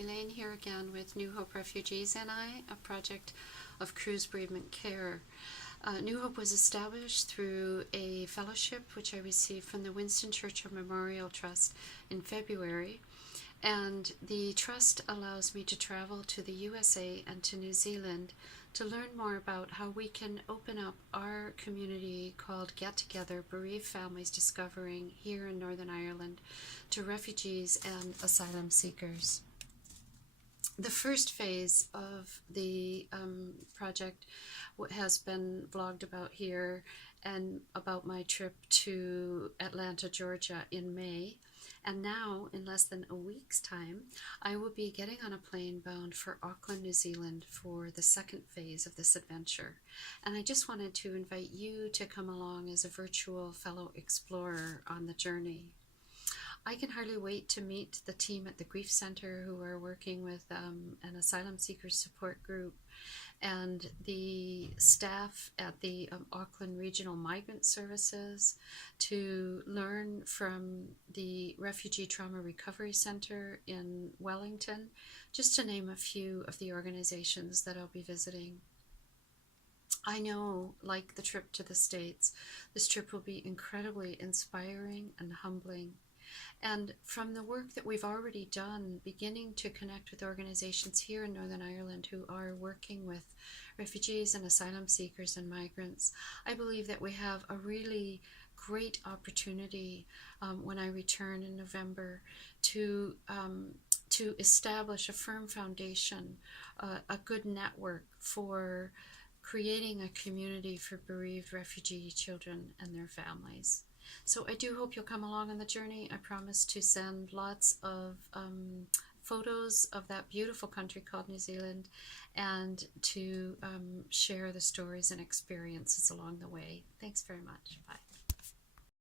Elaine here again with New Hope Refugees and I, a project of Cruise Bereavement Care. New Hope was established through a fellowship which I received from the Winston Churchill Memorial Trust in February, and the trust allows me to travel to the USA and to New Zealand to learn more about how we can open up our community called Get Together Bereaved Families Discovering here in Northern Ireland to refugees and asylum seekers. The first phase of the project has been vlogged about here and about my trip to Atlanta, Georgia in May. And now, in less than a week's time, I will be getting on a plane bound for Auckland, New Zealand for the second phase of this adventure. And I just wanted to invite you to come along as a virtual fellow explorer on the journey. I can hardly wait to meet the team at the Grief Center who are working with an asylum seekers support group, and the staff at the Auckland Regional Migrant Services, to learn from the Refugee Trauma Recovery Center in Wellington, just to name a few of the organizations that I'll be visiting. I know, like the trip to the States, this trip will be incredibly inspiring and humbling. And from the work that we've already done, beginning to connect with organizations here in Northern Ireland who are working with refugees and asylum seekers and migrants, I believe that we have a really great opportunity when I return in November to establish a firm foundation, a good network for creating a community for bereaved refugee children and their families. So I do hope you'll come along on the journey. I promise to send lots of photos of that beautiful country called New Zealand, and to share the stories and experiences along the way. Thanks very much. Bye.